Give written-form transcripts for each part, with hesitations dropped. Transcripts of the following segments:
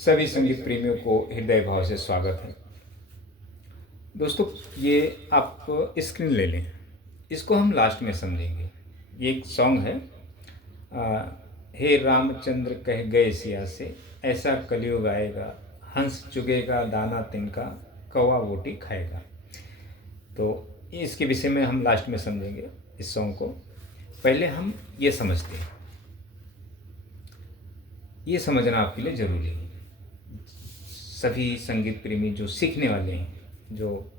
सभी संगीत प्रेमियों को हृदय भाव से स्वागत है। दोस्तों, ये आप स्क्रीन ले लें, इसको हम लास्ट में समझेंगे। ये एक सॉन्ग है, हे रामचंद्र कह गए सिया से, ऐसा कलयुग आएगा, हंस चुगेगा दाना तिनका, कौवा रोटी खाएगा। तो इसके विषय में हम लास्ट में समझेंगे इस सॉन्ग को। पहले हम ये समझते हैं, ये समझना आपके लिए ज़रूरी है। सभी संगीत प्रेमी जो सीखने वाले हैं, जो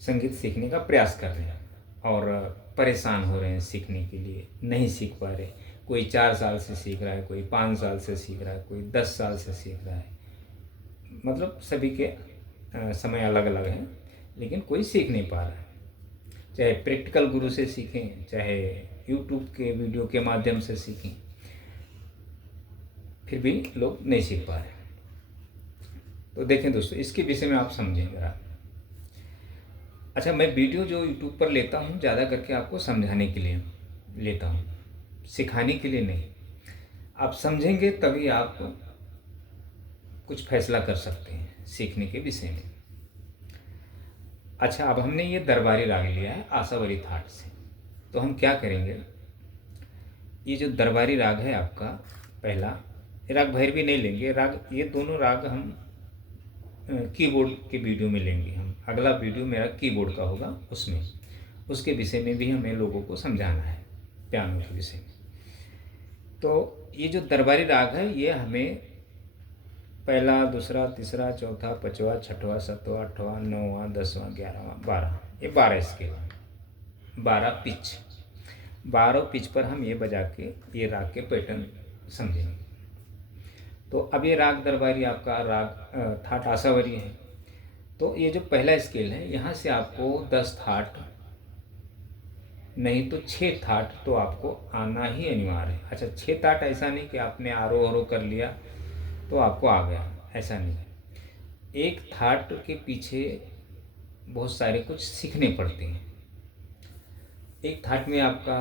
संगीत सीखने का प्रयास कर रहे हैं और परेशान हो रहे हैं सीखने के लिए, नहीं सीख पा रहे। कोई 4 साल से सीख रहा है, कोई 5 साल से सीख रहा है, कोई 10 साल से सीख रहा है। मतलब सभी के समय अलग अलग हैं, लेकिन कोई सीख नहीं पा रहा है। चाहे प्रैक्टिकल गुरु से सीखें, चाहे यूट्यूब के वीडियो के माध्यम से सीखें, फिर भी लोग नहीं सीख पा रहे। तो देखें दोस्तों, इसके विषय में आप समझें ज़रा। अच्छा, मैं वीडियो जो यूट्यूब पर लेता हूँ ज़्यादा करके आपको समझाने के लिए लेता हूँ, सिखाने के लिए नहीं। आप समझेंगे तभी आप कुछ फैसला कर सकते हैं सीखने के विषय में। अच्छा, अब हमने ये दरबारी राग लिया है आशावरी थाट से, तो हम क्या करेंगे, ये जो दरबारी राग है आपका पहला, राग भैरवी नहीं लेंगे। राग, ये दोनों राग हम कीबोर्ड के वीडियो में लेंगे। हम अगला वीडियो मेरा कीबोर्ड का होगा, उसमें उसके विषय में भी हमें लोगों को समझाना है, पियानो के विषय में। तो ये जो दरबारी राग है, ये हमें पहला, दूसरा, तीसरा, चौथा, पाँचवा, छठवां, सातवां, आठवां, नौवां, 10वां, 11वां, 12, ये 12 स्केल, 12 पिच, 12 पिच पर हम ये बजा के ये राग के पैटर्न समझेंगे। तो अब ये राग दरबारी आपका राग थाट आशावरी है। तो ये जो पहला स्केल है, यहाँ से आपको 10 थाट नहीं तो 6 थाट तो आपको आना ही अनिवार्य है। अच्छा, 6 थाट ऐसा नहीं कि आपने आरोह अवरोह कर लिया तो आपको आ गया, ऐसा नहीं। एक थाट के पीछे बहुत सारे कुछ सीखने पड़ते हैं। एक थाट में आपका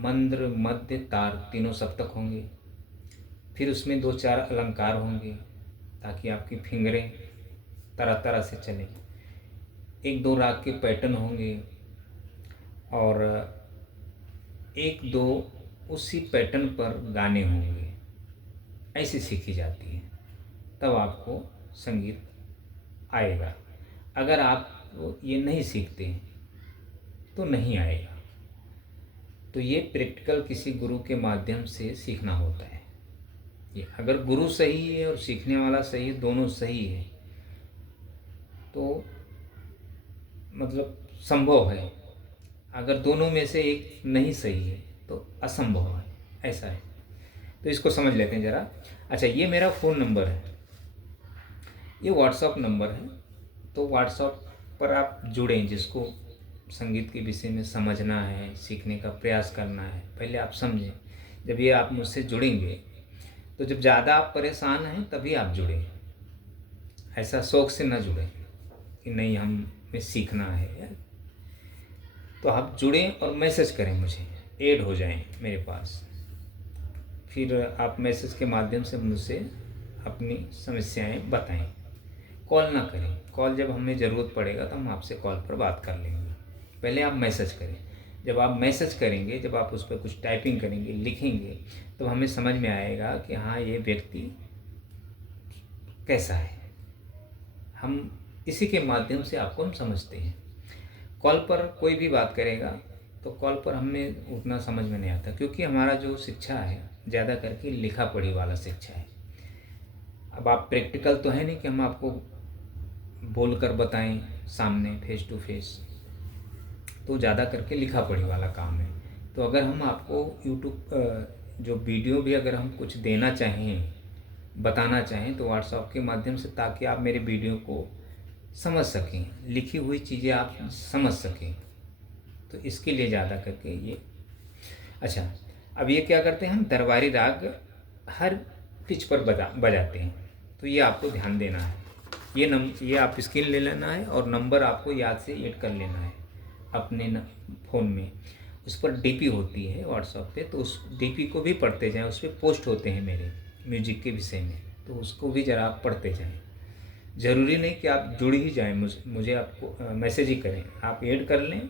मंद्र, मध्य, तार तीनों सप्तक होंगे। फिर उसमें 2-4 अलंकार होंगे ताकि आपकी फिंगरें तरह तरह से चलें। 1-2 राग के पैटर्न होंगे और 1-2 उसी पैटर्न पर गाने होंगे। ऐसे सीखी जाती है, तब आपको संगीत आएगा। अगर आप ये नहीं सीखते तो नहीं आएगा। तो ये प्रैक्टिकल किसी गुरु के माध्यम से सीखना होता है। ये अगर गुरु सही है और सीखने वाला सही है, दोनों सही है, तो मतलब संभव है। अगर दोनों में से एक नहीं सही है तो असंभव है, ऐसा है। तो इसको समझ लेते हैं ज़रा। अच्छा, ये मेरा फ़ोन नंबर है, ये व्हाट्सअप नंबर है। तो व्हाट्सअप पर आप जुड़ें, जिसको संगीत के विषय में समझना है, सीखने का प्रयास करना है, पहले आप समझें। जब ये आप मुझसे जुड़ेंगे तो जब ज़्यादा आप परेशान हैं तभी आप जुड़ें। ऐसा शौक से ना जुड़ें कि नहीं हमें सीखना है यार। तो आप जुड़ें और मैसेज करें, मुझे ऐड हो जाएं मेरे पास। फिर आप मैसेज के माध्यम से मुझसे अपनी समस्याएं बताएं। कॉल ना करें, कॉल जब हमें ज़रूरत पड़ेगा तो हम आपसे कॉल पर बात कर लेंगे। पहले आप मैसेज करें। जब आप मैसेज करेंगे, जब आप उस पर कुछ टाइपिंग करेंगे, लिखेंगे, तो हमें समझ में आएगा कि हाँ, ये व्यक्ति कैसा है। हम इसी के माध्यम से आपको हम समझते हैं। कॉल पर कोई भी बात करेगा तो कॉल पर हमें उतना समझ में नहीं आता, क्योंकि हमारा जो शिक्षा है ज़्यादा करके लिखा पढ़ी वाला शिक्षा है। अब आप प्रैक्टिकल तो है नहीं कि हम आपको बोलकर बताएं सामने फेस टू फेस, तो ज़्यादा करके लिखा पढ़ी वाला काम है। तो अगर हम आपको यूट्यूब जो वीडियो भी अगर हम कुछ देना चाहें बताना चाहें तो व्हाट्सएप के माध्यम से, ताकि आप मेरे वीडियो को समझ सकें, लिखी हुई चीज़ें आप समझ सकें। तो इसके लिए ज़्यादा करके ये। अच्छा, अब ये क्या करते हैं, हम दरबारी राग हर पिच पर बजाते हैं। तो ये आपको ध्यान देना है। ये आप स्क्रीन ले लेना है और नंबर आपको याद से ऐड कर लेना है अपने फ़ोन में। उस पर डीपी होती है व्हाट्सएप पे, तो उस डीपी को भी पढ़ते जाएं। उस पर पोस्ट होते हैं मेरे म्यूजिक के विषय में, तो उसको भी ज़रा आप पढ़ते जाएं। ज़रूरी नहीं कि आप जुड़ ही जाएं, मुझे आपको मैसेज ही करें, आप ऐड कर लें।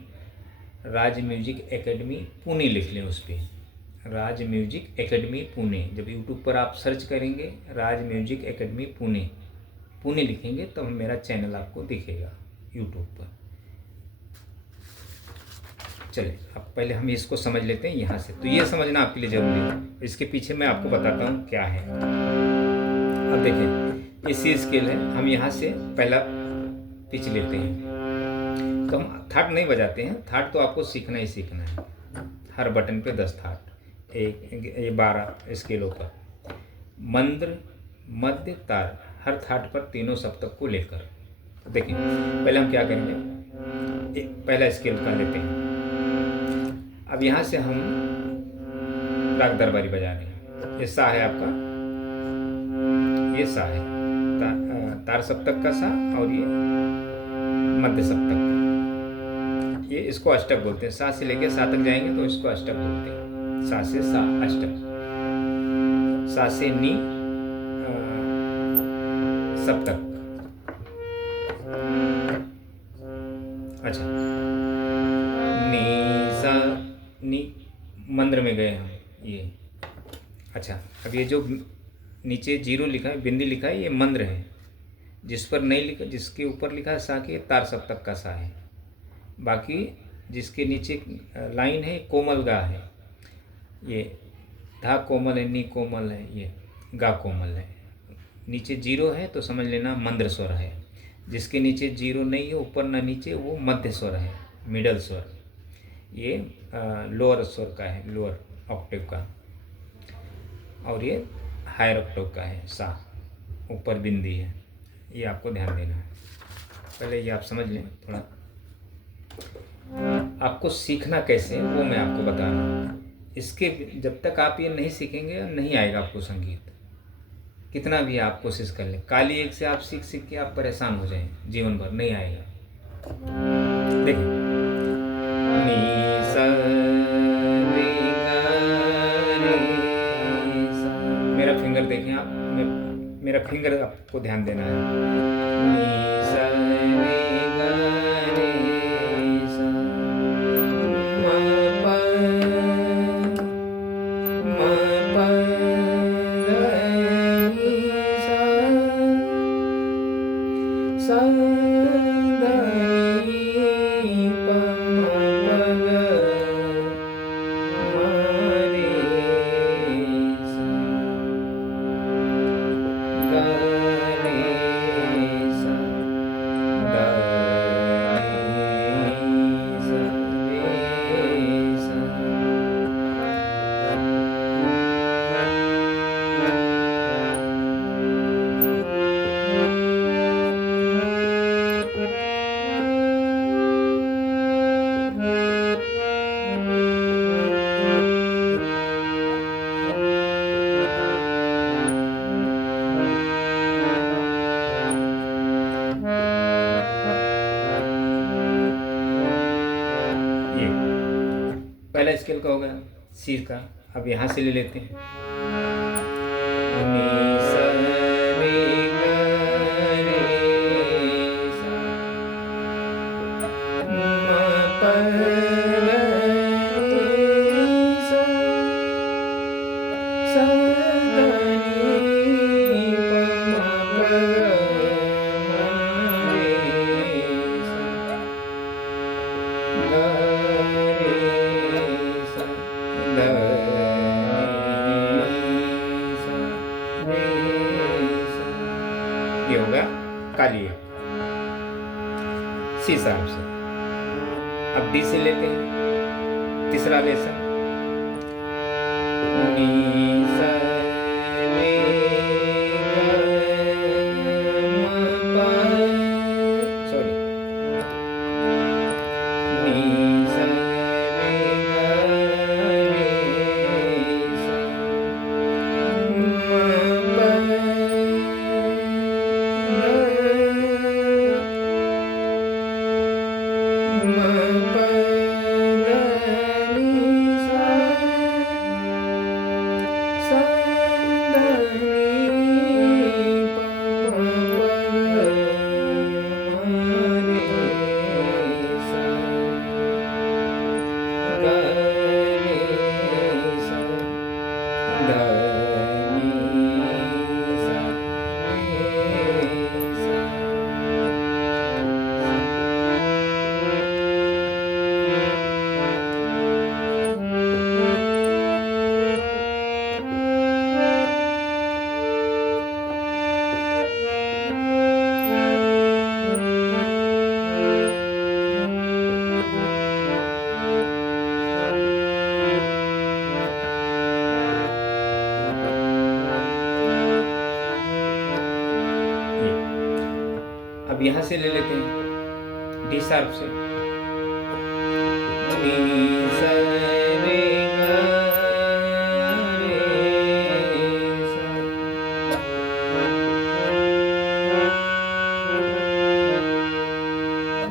राज म्यूजिक एकेडमी पुणे लिख लें उस पर, राज म्यूजिक एकेडमी पुणे। जब यूट्यूब पर आप सर्च करेंगे राज म्यूजिक एकेडमी पुणे लिखेंगे तो मेरा चैनल आपको दिखेगा यूट्यूब पर। चलिए, अब पहले हम इसको समझ लेते हैं यहाँ से। तो ये समझना आपके लिए ज़रूरी है। इसके पीछे मैं आपको बताता हूँ क्या है। अब देखें, ये सी स्केल है। हम यहाँ से पहला पिच लेते हैं। तो हम थाट नहीं बजाते हैं, थाट तो आपको सीखना ही सीखना है। हर बटन पे 10 थाट, ये 12 स्केलों पर, मंद्र, मध्य, तार, हर थाट पर तीनों सप्तक को लेकर। देखिए, पहले हम क्या करेंगे, पहला स्केल का लेते हैं। अब यहाँ से हम राग दरबारी बजा रहे हैं। ये सा है आपका, ये सा है, तार सप्तक का सा, और ये मध्य सप्तक का। ये इसको अष्टक बोलते हैं। सा से लेके सा तक जाएंगे तो इसको अष्टक बोलते हैं। सा से सा अष्टक, सा से नी सप्तक। अच्छा, नी सा नी मंद्र में गए हम ये। अच्छा, अब ये जो नीचे 0 लिखा है, बिंदी लिखा है, ये मंद्र है। जिस पर नहीं लिखा, जिसके ऊपर लिखा है सा के, तार सप्तक का सा है। बाकी जिसके नीचे लाइन है कोमल गा है। ये धा कोमल है, नी कोमल है, ये गा कोमल है। नीचे 0 है तो समझ लेना मंद्र स्वर है। जिसके नीचे 0 नहीं है, ऊपर ना नीचे, वो मध्य स्वर है, मिडल स्वर। ये लोअर स्वर का है, लोअर ऑक्टेव का। और ये हायर ऑक्टेव का है, सा, ऊपर बिंदी है। ये आपको ध्यान देना है। पहले ये आप समझ लें थोड़ा। आपको सीखना कैसे है वो मैं आपको बता रहा हूँ। इसके जब तक आप ये नहीं सीखेंगे, नहीं आएगा आपको संगीत। कितना भी आप कोशिश कर लें, काली एक से आप सीख के आप परेशान हो जाएं, जीवन भर नहीं आएगा। देखिए, नी सा रे गा रे सा। मेरा फिंगर देखें आप, मेरा फिंगर आपको ध्यान देना है। नी सा रे गा रे सा, मा पा गा नी सा, सा गा नी पा मा पा गा मा रे सा, गा रे सा, दा रे सा, रे सा। ये पहला स्केल का हो गया, सी का। अब यहाँ से ले लेते हैं। नी सा रे गा रे सा, मा पा गा रे सा, सा गा नी पा मा पा गा मा रे सा, गा रे सा, दा नी सा, रे सा। ये होगा काली एक, सी साहब से। अब डी से लेते हैं तीसरा लेसन। नी सा रे अब यहाँ से ले लेते हैं डी शार्प से, नी सा रे गा रे सा,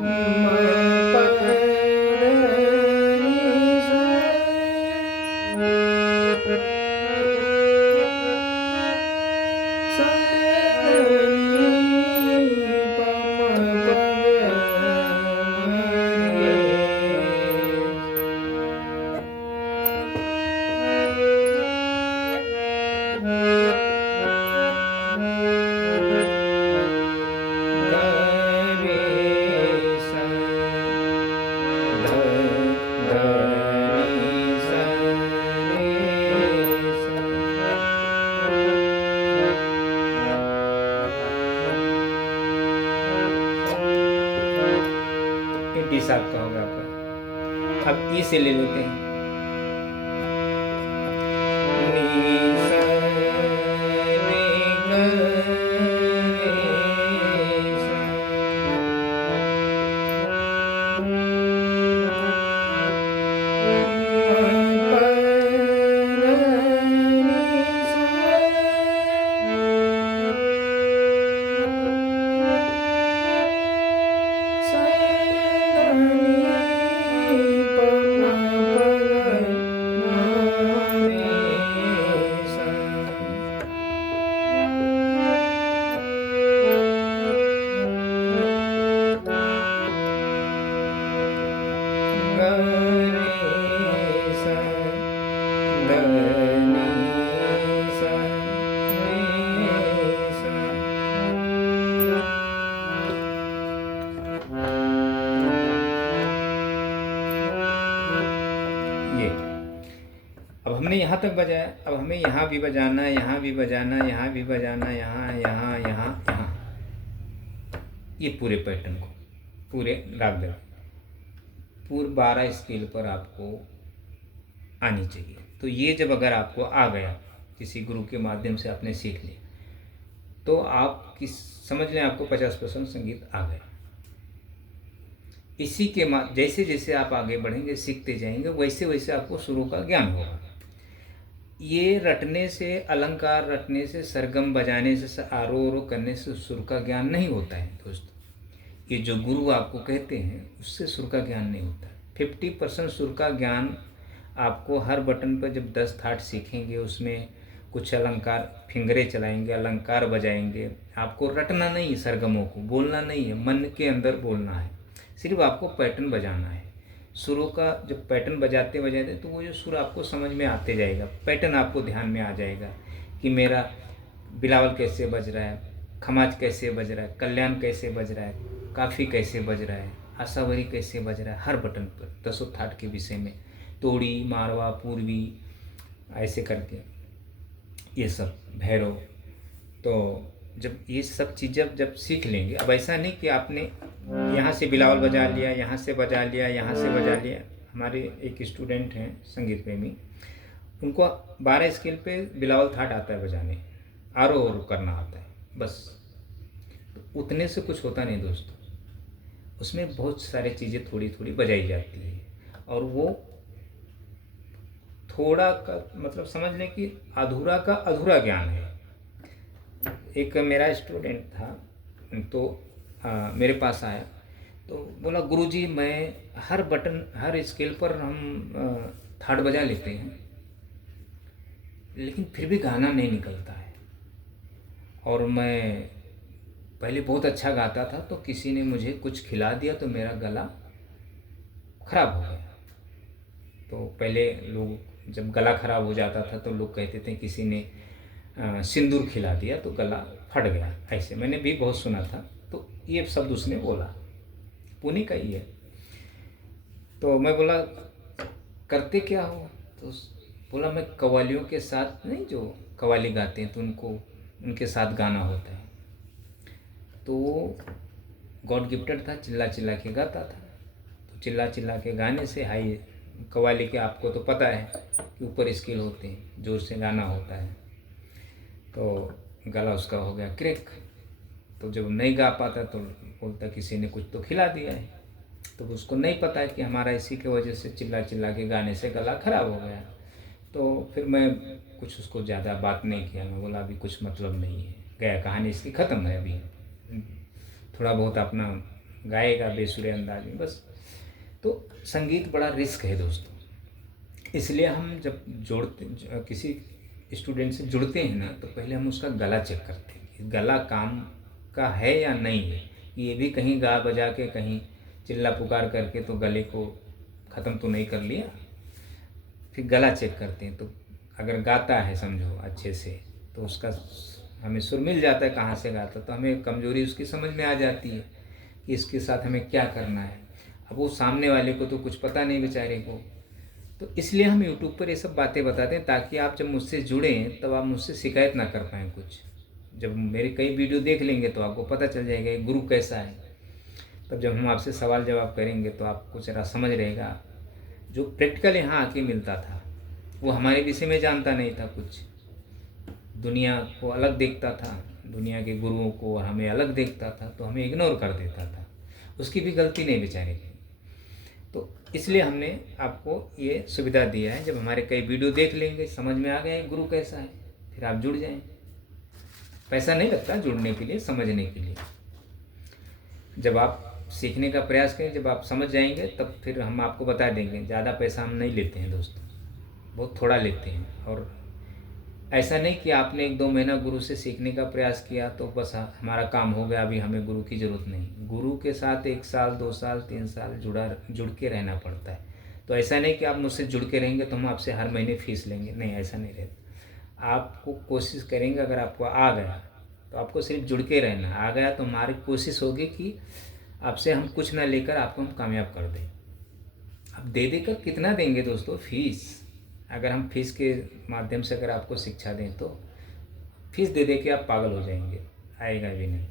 मा पा धा नी सा, सा नी पा मा पा गा मा रे। गा रे सा, ध ध नी सा रे सा, ये डी शार्प का हो गया आपका। अब ई से ले लेते हैं, नी सा रे गा रे सा, मा पा धा नी सा, सा धा नी पा मा पा गा मा रे सा, गा रे सा, ध नी सा रे सा। ये अब हमने यहाँ तक बजाया, अब हमें यहाँ भी बजाना, यहाँ भी बजाना, यहाँ भी बजाना, यहाँ यहाँ यहाँ यहाँ, ये पूरे पैटर्न को, पूरे राग द्रव्य पूरे 12 स्केल पर आपको आनी चाहिए। तो ये जब अगर आपको आ गया, किसी गुरु के माध्यम से आपने सीख लिया, तो आप समझ लें आपको 50% संगीत आ गया। इसी के जैसे जैसे आप आगे बढ़ेंगे, सीखते जाएंगे, वैसे वैसे आपको सुरों का ज्ञान होगा। ये रटने से, अलंकार रटने से, सरगम बजाने से, आरोह करने से सुर का ज्ञान नहीं होता है दोस्तों। ये जो गुरु आपको कहते हैं उससे सुर का ज्ञान नहीं होता। 50% सुर का ज्ञान आपको हर बटन पर जब 10 थाट सीखेंगे, उसमें कुछ अलंकार फिंगरे चलाएंगे, अलंकार बजाएंगे, आपको रटना नहीं है, सरगमों को बोलना नहीं है, मन के अंदर बोलना है, सिर्फ आपको पैटर्न बजाना है। सुरों का जब पैटर्न बजाते बजाते तो वो जो सुर आपको समझ में आते जाएगा, पैटर्न आपको ध्यान में आ जाएगा कि मेरा बिलावल कैसे बज रहा है, खमाज कैसे बज रहा है, कल्याण कैसे बज रहा है, काफ़ी कैसे बज रहा है, आशावरी कैसे बज रहा है, हर बटन पर 10 थाट के विषय में, तोड़ी, मारवा, पूर्वी, ऐसे करके ये सब, भैरव। तो जब ये सब चीज़ें जब सीख लेंगे, अब ऐसा नहीं कि आपने यहाँ से बिलावल बजा लिया, यहाँ से बजा लिया, यहाँ से बजा लिया। हमारे एक स्टूडेंट हैं संगीत प्रेमी, उनको 12 स्केल पे बिलावल थाट आता है बजाने, आरोह अवरोह करना आता है, बस। तो उतने से कुछ होता नहीं दोस्तों, उसमें बहुत सारी चीज़ें थोड़ी थोड़ी बजाई जाती है, और वो थोड़ा का मतलब समझ लें कि अधूरा का अधूरा ज्ञान है। एक मेरा स्टूडेंट था, तो मेरे पास आया तो बोला, गुरुजी मैं हर बटन, हर स्केल पर हम थाट बजा लेते हैं, लेकिन फिर भी गाना नहीं निकलता है, और मैं पहले बहुत अच्छा गाता था, तो किसी ने मुझे कुछ खिला दिया तो मेरा गला खराब हो गया। तो पहले लोग जब गला खराब हो जाता था तो लोग कहते थे किसी ने सिंदूर खिला दिया तो गला फट गया, ऐसे मैंने भी बहुत सुना था। तो ये शब्द उसने बोला, पुणे का ही है। तो मैं बोला करते क्या हो? तो बोला मैं कव्वालियों के साथ, नहीं जो कव्वाली गाते हैं तो उनके साथ गाना होता है। तो गॉड गिफ्टेड था, चिल्ला चिल्ला के गाता था। तो चिल्ला चिल्ला के गाने से हाई कव्वाली के आपको तो पता है कि ऊपर स्केल होते हैं, जोर से गाना होता है, तो गला उसका हो गया क्रैक। तो जब नहीं गा पाता तो बोलता किसी ने कुछ तो खिला दिया है। तो उसको नहीं पता है कि हमारा इसी के वजह से चिल्ला चिल्ला के गाने से गला ख़राब हो गया। तो फिर मैं कुछ उसको ज़्यादा बात नहीं किया, मैं बोला अभी कुछ मतलब नहीं है, गया, कहानी इसकी ख़त्म है। अभी थोड़ा बहुत अपना गाएगा बेसुरे अंदाज में बस। तो संगीत बड़ा रिस्क है दोस्तों, इसलिए हम जब किसी स्टूडेंट से जुड़ते हैं ना, तो पहले हम उसका गला चेक करते हैं कि गला काम का है या नहीं है। ये भी कहीं गा बजा के कहीं चिल्ला पुकार करके तो गले को ख़त्म तो नहीं कर लिया। फिर गला चेक करते हैं, तो अगर गाता है समझो अच्छे से, तो उसका हमें सुर मिल जाता है कहाँ से गाता, तो हमें कमज़ोरी उसकी समझ में आ जाती है कि इसके साथ हमें क्या करना है। अब वो सामने वाले को तो कुछ पता नहीं बेचारे को, तो इसलिए हम यूट्यूब पर ये सब बातें बताते हैं ताकि आप जब मुझसे जुड़ें तब आप मुझसे शिकायत ना कर पाएँ कुछ। जब मेरे कई वीडियो देख लेंगे तो आपको पता चल जाएगा ये गुरु कैसा है। तब जब हम आपसे सवाल जवाब करेंगे तो आपको ज़रा समझ रहेगा। जो प्रैक्टिकल यहाँ आके मिलता था वो हमारे विषय में जानता नहीं था कुछ, दुनिया को अलग देखता था, दुनिया के गुरुओं को और हमें अलग देखता था, तो हमें इग्नोर कर देता था। उसकी भी गलती नहीं बेचारे की। तो इसलिए हमने आपको ये सुविधा दिया है, जब हमारे कई वीडियो देख लेंगे, समझ में आ गया गुरु कैसा है, फिर आप जुड़ जाएं। पैसा नहीं लगता जुड़ने के लिए, समझने के लिए। जब आप सीखने का प्रयास करें, जब आप समझ जाएंगे तब फिर हम आपको बता देंगे। ज़्यादा पैसा हम नहीं लेते हैं दोस्तों, बहुत थोड़ा लेते हैं। और ऐसा नहीं कि आपने 1-2 महीना गुरु से सीखने का प्रयास किया तो बस हमारा काम हो गया, अभी हमें गुरु की ज़रूरत नहीं। गुरु के साथ 1 साल 2 साल 3 साल जुड़ के रहना पड़ता है। तो ऐसा नहीं कि आप मुझसे जुड़ के रहेंगे तो हम आपसे हर महीने फीस लेंगे, नहीं, ऐसा नहीं रहता। आपको कोशिश करेंगे, अगर आपको आ गया तो आपको सिर्फ जुड़ के रहना। आ गया तो हमारी कोशिश होगी कि आपसे हम कुछ ना लेकर आपको हम कामयाब कर दें। अब दे देकर कितना देंगे दोस्तों फीस? अगर हम फीस के माध्यम से अगर आपको शिक्षा दें तो फीस दे दे के आप पागल हो जाएंगे, आएगा भी नहीं।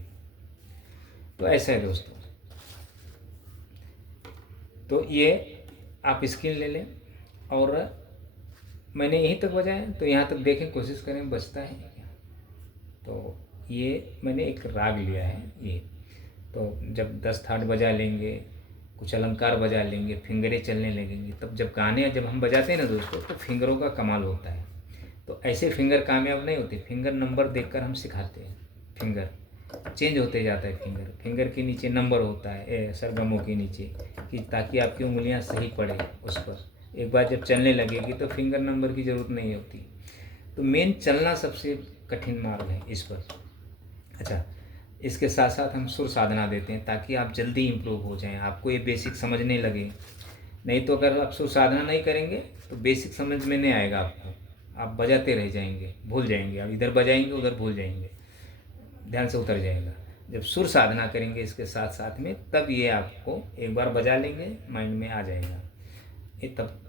तो ऐसा है दोस्तों। तो ये आप स्क्रीन ले लें और मैंने यहीं तक बजाया, तो यहाँ तक देखें, कोशिश करें बजता है क्या। तो ये मैंने एक राग लिया है ये। तो जब 10 थाट बजा लेंगे, कुछ अलंकार बजा लेंगे, फिंगरें चलने लगेंगी, तब जब हम बजाते हैं ना दोस्तों, तो फिंगरों का कमाल होता है। तो ऐसे फिंगर कामयाब नहीं होते, फिंगर नंबर देखकर हम सिखाते हैं। फिंगर चेंज होते जाता है, फिंगर के नीचे नंबर होता है सरगमों के नीचे, कि ताकि आपकी उंगलियां सही पड़े उस पर। एक बार जब चलने लगेगी तो फिंगर नंबर की ज़रूरत नहीं होती। तो मेन चलना सबसे कठिन मार्ग है इस पर। अच्छा, इसके साथ साथ हम सुर साधना देते हैं ताकि आप जल्दी इम्प्रूव हो जाएं, आपको ये बेसिक समझने लगे। नहीं तो अगर आप सुर साधना नहीं करेंगे तो बेसिक समझ में नहीं आएगा आपको, आप बजाते रह जाएंगे, भूल जाएंगे। आप इधर बजाएंगे उधर भूल जाएंगे, ध्यान से उतर जाएगा। जब सुर साधना करेंगे इसके साथ साथ में, तब ये आपको एक बार बजा लेंगे माइंड में आ जाएगा, ये तब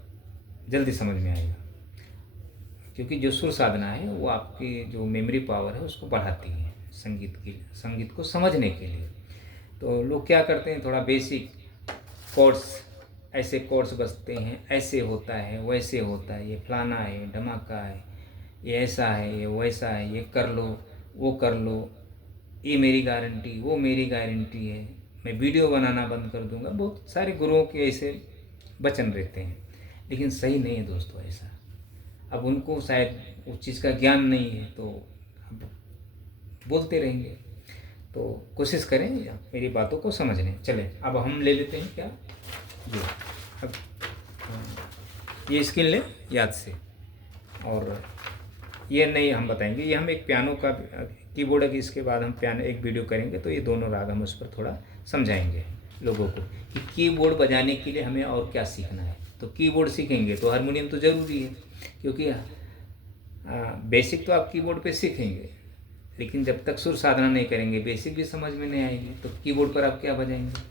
जल्दी समझ में आएगा। क्योंकि जो सुर साधना है वो आपकी जो मेमोरी पावर है उसको बढ़ाती है संगीत को समझने के लिए। तो लोग क्या करते हैं, थोड़ा बेसिक कोर्स, ऐसे कोर्स बजते हैं, ऐसे होता है वैसे होता है, ये फलाना है धमाका है, ये ऐसा है ये वैसा है, ये कर लो वो कर लो, ये मेरी गारंटी वो मेरी गारंटी है, मैं वीडियो बनाना बंद कर दूंगा। बहुत सारे गुरुओं के ऐसे वचन रहते हैं, लेकिन सही नहीं है दोस्तों ऐसा। अब उनको शायद उस चीज़ का ज्ञान नहीं है तो अब बोलते रहेंगे। तो कोशिश करें मेरी बातों को समझने। चलें अब हम ले लेते हैं क्या जी। अब ये स्किल लें याद से, और ये नहीं हम बताएंगे, ये हम एक पियानो का कीबोर्ड है कि इसके बाद हम पियानो एक वीडियो करेंगे, तो ये दोनों राग हम उस पर थोड़ा समझाएंगे लोगों को कि कीबोर्ड बजाने के लिए हमें और क्या सीखना है। तो कीबोर्ड सीखेंगे तो हारमोनियम तो ज़रूरी है, क्योंकि बेसिक तो आप कीबोर्ड पे सीखेंगे, लेकिन जब तक सुर साधना नहीं करेंगे बेसिक भी समझ में नहीं आएगी, तो कीबोर्ड पर आप क्या बजाएंगे।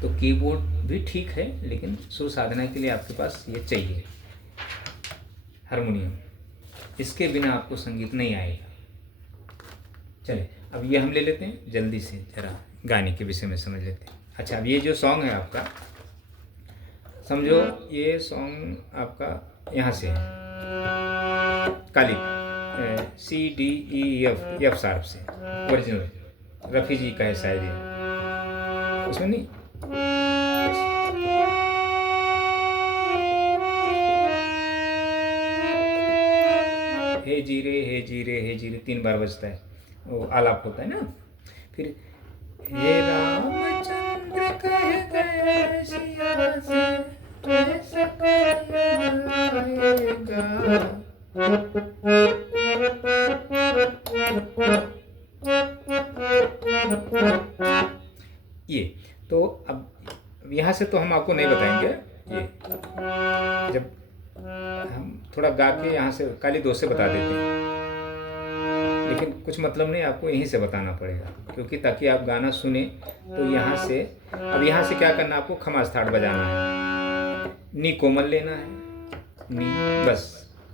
तो कीबोर्ड भी ठीक है, लेकिन सुर साधना के लिए आपके पास ये चाहिए हारमोनियम, इसके बिना आपको संगीत नहीं आएगा। चलिए अब ये हम ले लेते हैं, जल्दी से जरा गाने के विषय में समझ लेते हैं। अच्छा, अब ये जो सॉन्ग है आपका, समझो ये सॉन्ग आपका यहाँ से है, काली C D E F sharp से ओरिजिनल, रफ़ी जी का है शायद ये, उसमें नहीं। हे जीरे हे जीरे हे जीरे 3 बार बजता है, वो आलाप होता है ना। फिर हे रामचंद्र कह गए सिया से ऐसा ये। तो अब यहाँ से तो हम आपको नहीं बताएंगे, ये जब हम थोड़ा गा के यहाँ से काली दो से बता देते हैं, लेकिन कुछ मतलब नहीं, आपको यहीं से बताना पड़ेगा, क्योंकि ताकि आप गाना सुने। तो यहाँ से, अब यहाँ से क्या करना, आपको खमास थाट बजाना है, नी कोमल लेना है, नी, बस,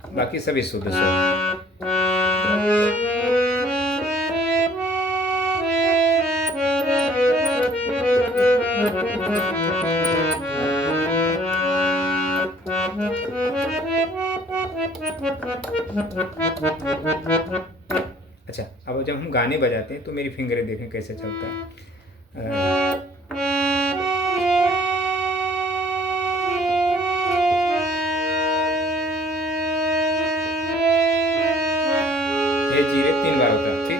बाकी सभी शुद्ध स्वर। अच्छा, अब जब हम गाने बजाते हैं तो मेरी फिंगरें देखें कैसे चलता है। ये जीरे 3 बार होता है, ठीक।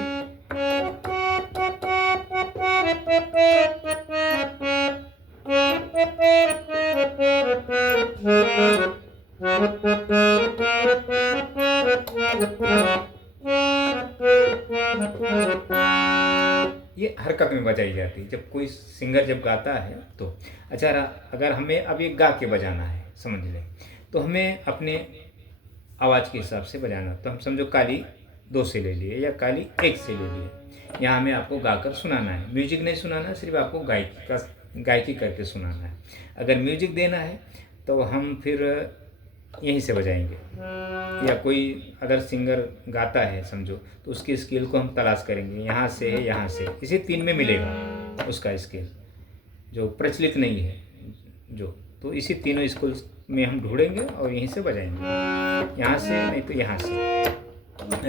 ये हरकत में बजाई जाती है जब कोई सिंगर जब गाता है तो। अच्छा, अगर हमें अब ये गा के बजाना है, समझ लें, तो हमें अपने आवाज़ के हिसाब से बजाना। तो हम समझो काली 2 से ले लिए या काली 1 से ले लिए, यहाँ हमें आपको गाकर सुनाना है, म्यूजिक नहीं सुनाना है, सिर्फ आपको गायकी करके सुनाना है। अगर म्यूजिक देना है तो हम फिर यहीं से बजाएंगे, या कोई अदर सिंगर गाता है समझो, तो उसकी स्केल को हम तलाश करेंगे, यहाँ से है, यहाँ से, इसी 3 में मिलेगा उसका स्केल जो प्रचलित नहीं है जो, तो इसी तीनों स्केल में हम ढूंढेंगे और यहीं से बजाएंगे, यहाँ से नहीं तो यहाँ से,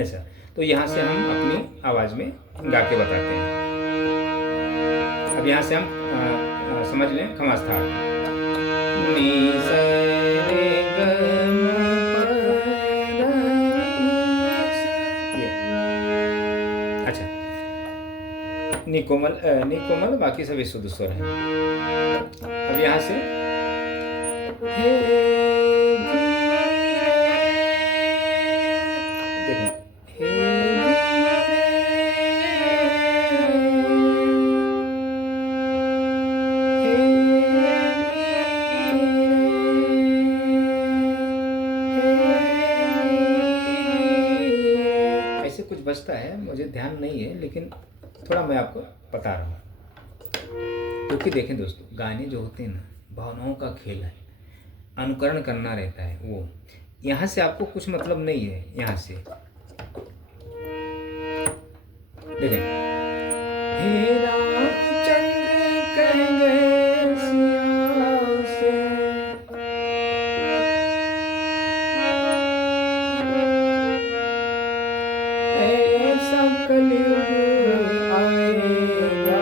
ऐसा। तो यहाँ से हम अपनी आवाज़ में गा के बताते हैं। अब यहाँ से हम समझ लें खमास थाट, नी सा रे ग म प ध, ये। अच्छा, नी कोमल बाकी सभी शुद्ध स्वर हैं। अब यहाँ से हे देखें, ऐसे कुछ बजता है, मुझे ध्यान नहीं है, लेकिन थोड़ा मैं आपको बता रहा हूँ। क्योंकि देखें दोस्तों, गाने जो होते हैं ना, भावनाओं का खेल है, अनुकरण करना रहता है। वो यहाँ से आपको कुछ मतलब नहीं है, यहाँ से देखें, हे रामचंद्र कह गए सिया से ऐसा कलयुग आएगा,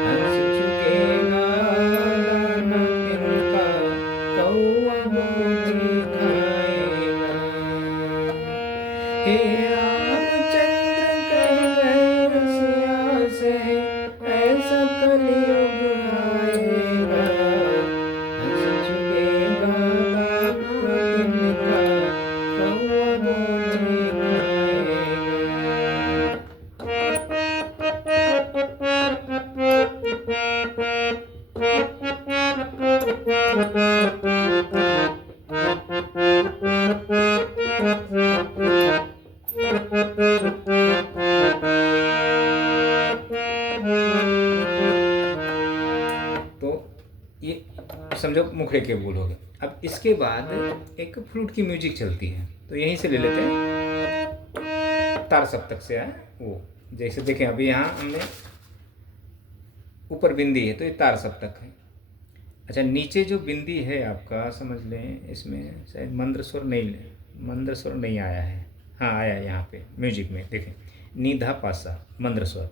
हंस चुकेगा दाना तिनका, कौआ मोती खाएगा। हे रामचंद्र कह गए सिया से ऐसा कलयुग आएगा, हंस चुकेगा दाना तिनका, कौआ मोती खाएगा। तो ये समझो मुखड़े के बोल हो गए। अब इसके बाद एक फ्लूट की म्यूजिक चलती है, तो यहीं से ले लेते हैं, तार सप्तक से है वो। जैसे देखें, अभी यहाँ हमने ऊपर बिंदी है तो ये तार सप्तक है। अच्छा, नीचे जो बिंदी है आपका, समझ लें इसमें शायद मंद्र स्वर नहीं आया है। हाँ आया है यहाँ पे म्यूजिक में, देखें नी धा पा सा मंद्र स्वर,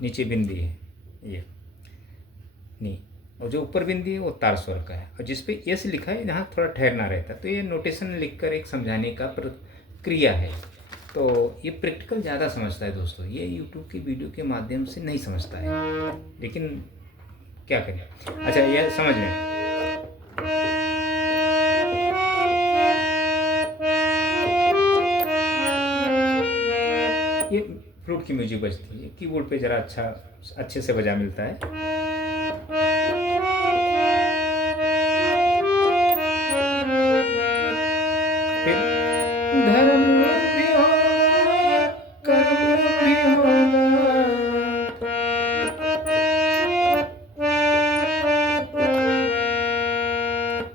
नीचे बिंदी है ये नी, और जो ऊपर बिंदी है वो तार स्वर का है, और जिस पे यस लिखा है यहाँ थोड़ा ठहरना रहता है। तो ये नोटेशन लिखकर एक समझाने का प्रक्रिया है। तो ये प्रैक्टिकल ज़्यादा समझता है दोस्तों, ये यूट्यूब की वीडियो के माध्यम से नहीं समझता है, लेकिन क्या करें। अच्छा ये समझ लें, ये फ्लूट की म्यूजिक बजती है, कीबोर्ड पे ज़रा अच्छे से बजा मिलता है। फिर धर्म भी होगा, कर्म भी होगा,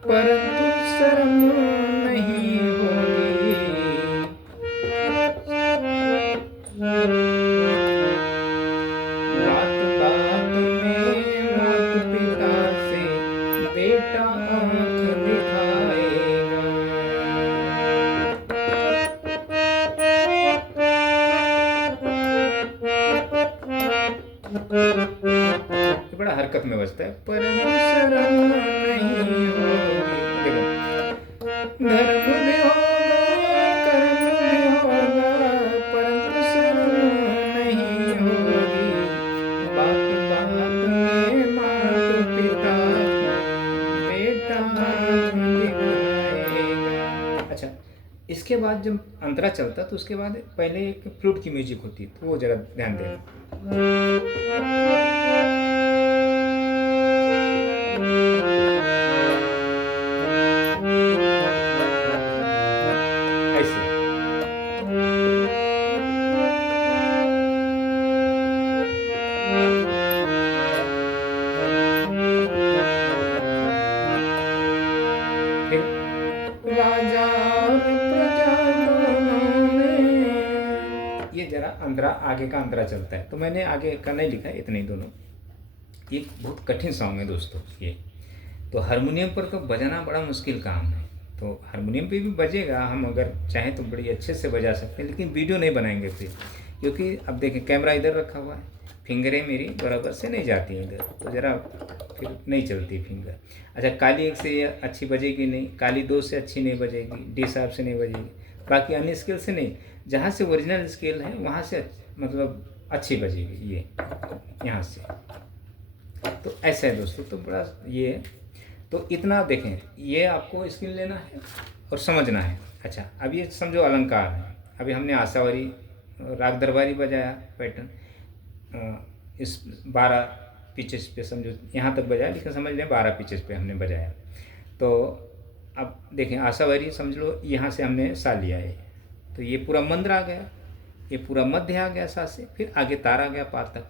परंतु शर्म नहीं होगी। बात बात में माता पिता से बेटा आँख दिखाएगा। ये बड़ा हरकत में बजता है, परंतु शर्म नहीं होगी। देखो धर्म भी होगा, कर्म भी होगा, परंतु शर्म नहीं होगी। बात बात में माता पिता बेटा दिखाएगा। अच्छा, इसके बाद जब अंतरा चलता तो उसके बाद पहले एक फ्लूट की म्यूजिक होती है, तो वो जरा ध्यान दें। ऐसे फिर राजा और प्रजा दोनों में, ये जरा अंतरा आगे का अंतरा चलता है, तो मैंने आगे का नहीं लिखा है, इतने ही दोनों। ये बहुत कठिन सॉन्ग है दोस्तों ये, तो हारमोनियम पर तो बजाना बड़ा मुश्किल काम है। तो हारमोनियम पे भी बजेगा, हम अगर चाहें तो बड़ी अच्छे से बजा सकते हैं, लेकिन वीडियो नहीं बनाएंगे फिर, क्योंकि अब देखें कैमरा इधर रखा हुआ है, फिंगरें मेरी बराबर से नहीं जाती हैं इधर, तो ज़रा फिर नहीं चलती फिंगर। अच्छा, काली एक से अच्छी बजेगी नहीं, काली दो से अच्छी नहीं बजेगी, डी साहब से नहीं बजेगी, बाकी अन्य स्केल से नहीं, जहाँ से ओरिजिनल स्केल है वहाँ से मतलब अच्छी बजेगी ये यहाँ से। तो ऐसा है दोस्तों, तो बड़ा ये है। तो इतना देखें, ये आपको स्किल लेना है और समझना है। अच्छा, अब ये समझो अलंकार है, अभी हमने आशावारी राग दरबारी बजाया पैटर्न, इस 12 पिचेस पे समझो यहाँ तक बजाया, लेकिन समझ लें 12 पिचेस पे हमने बजाया। तो अब देखें आशावारी समझ लो, यहाँ से हमने सा लिया है, तो ये पूरा मंद्र आ गया, ये पूरा मध्य आ गया सा से, फिर आगे तार आ गया पा तक।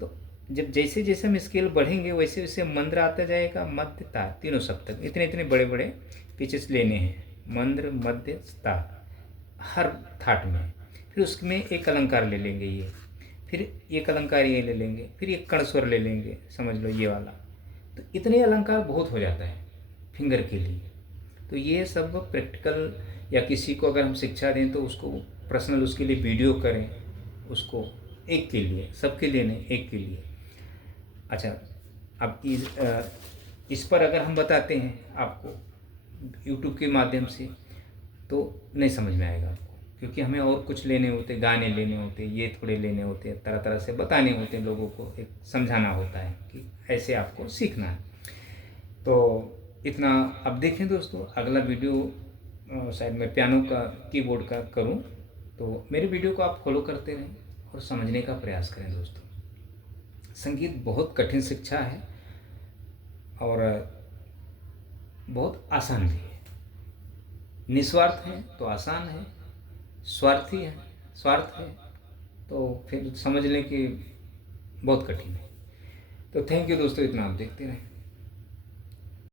तो जब जैसे जैसे हम स्केल बढ़ेंगे वैसे वैसे मंद्र आता जाएगा, मध्य तार, तीनों सप्तक, इतने इतने बड़े बड़े पिचेस लेने हैं, मंद्र मध्य तार हर थाट में। फिर उसमें एक अलंकार ले लेंगे ये, फिर एक अलंकार ये ले लेंगे, फिर एक कण स्वर ले लेंगे, समझ लो ये वाला। तो इतने अलंकार बहुत हो जाता है फिंगर के लिए। तो ये सब प्रैक्टिकल, या किसी को अगर हम शिक्षा दें तो उसको पर्सनल उसके लिए वीडियो करें, उसको एक के लिए, सबके लिए नहीं, एक के लिए। अच्छा, अब इस पर अगर हम बताते हैं आपको यूट्यूब के माध्यम से तो नहीं समझ में आएगा आपको, क्योंकि हमें और कुछ लेने होते, गाने लेने होते, ये थोड़े लेने होते, तरह तरह से बताने होते, लोगों को एक समझाना होता है कि ऐसे आपको सीखना है। तो इतना। अब देखें दोस्तों, अगला वीडियो शायद मैं पियानो का, कीबोर्ड का करूं, तो मेरी वीडियो को आप फॉलो करते रहें और समझने का प्रयास करें दोस्तों। संगीत बहुत कठिन शिक्षा है और बहुत आसान भी है। निस्वार्थ है तो आसान है, स्वार्थ है तो फिर समझने की बहुत कठिन है। तो थैंक यू दोस्तों, इतना आप देखते रहें।